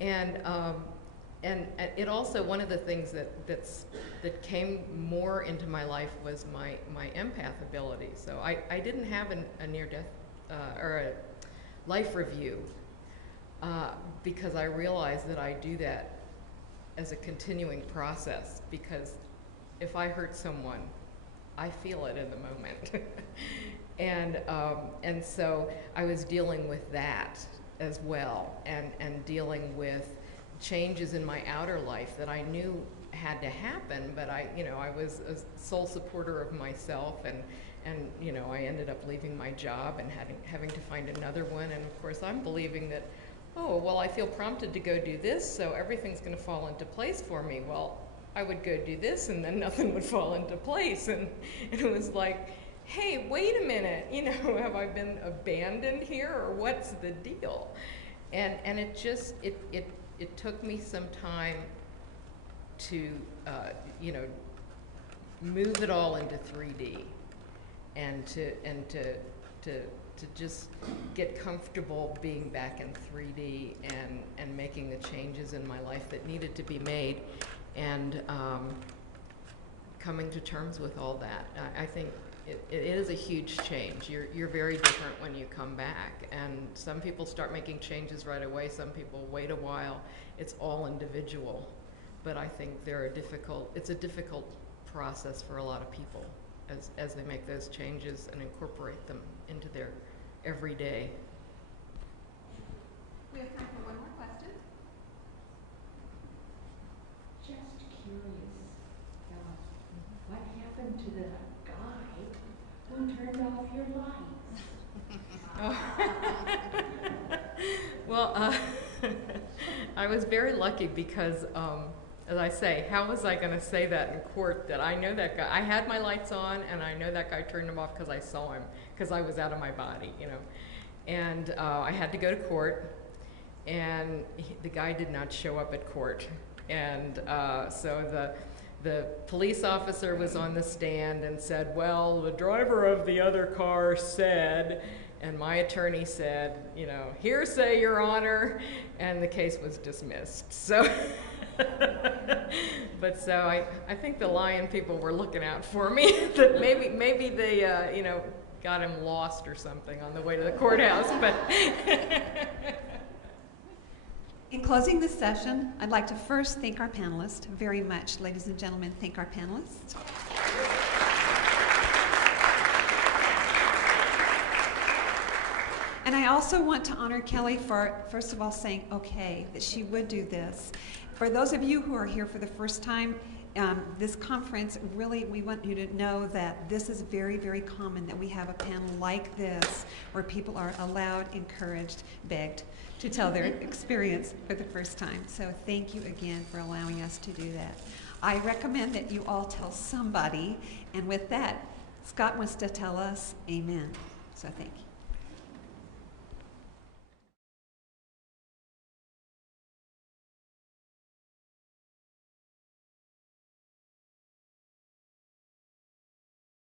and it also, one of the things that came more into my life was my empath ability. So I didn't have a near-death or a life review because I realized that I do that as a continuing process, because if I hurt someone, I feel it in the moment. And so I was dealing with that as well, and dealing with changes in my outer life that I knew had to happen, but I was a sole supporter of myself, and I ended up leaving my job and having to find another one. And of course I'm believing that, oh, well, I feel prompted to go do this, so everything's going to fall into place for me. Well, I would go do this, and then nothing would fall into place, and it was like, hey, wait a minute, have I been abandoned here, or what's the deal? And it just, it took me some time to, move it all into 3D, and to just get comfortable being back in 3D and making the changes in my life that needed to be made, and coming to terms with all that. I think it is a huge change. You're very different when you come back, and some people start making changes right away, some people wait a while. It's all individual, but I think it's a difficult process for a lot of people as they make those changes and incorporate them into their everyday. We have time for one more question. Just curious, what happened to the guy who turned off your lights? Well, I was very lucky because, as I say, how was I going to say that in court, that I know that guy? I had my lights on, and I know that guy turned them off because I saw him, because I was out of my body, And I had to go to court, and the guy did not show up at court. And so the police officer was on the stand and said, well, the driver of the other car said, and my attorney said, hearsay, Your Honor, and the case was dismissed. So, but so I think the Lion people were looking out for me, that maybe they, got him lost or something on the way to the courthouse, but. In closing this session, I'd like to first thank our panelists very much. Ladies and gentlemen, thank our panelists. And I also want to honor Kelly for, first of all, saying okay, that she would do this. For those of you who are here for the first time, this conference, really, we want you to know that this is very, very common, that we have a panel like this where people are allowed, encouraged, begged to tell their experience for the first time. So thank you again for allowing us to do that. I recommend that you all tell somebody, and with that, Scott wants to tell us amen. So thank you.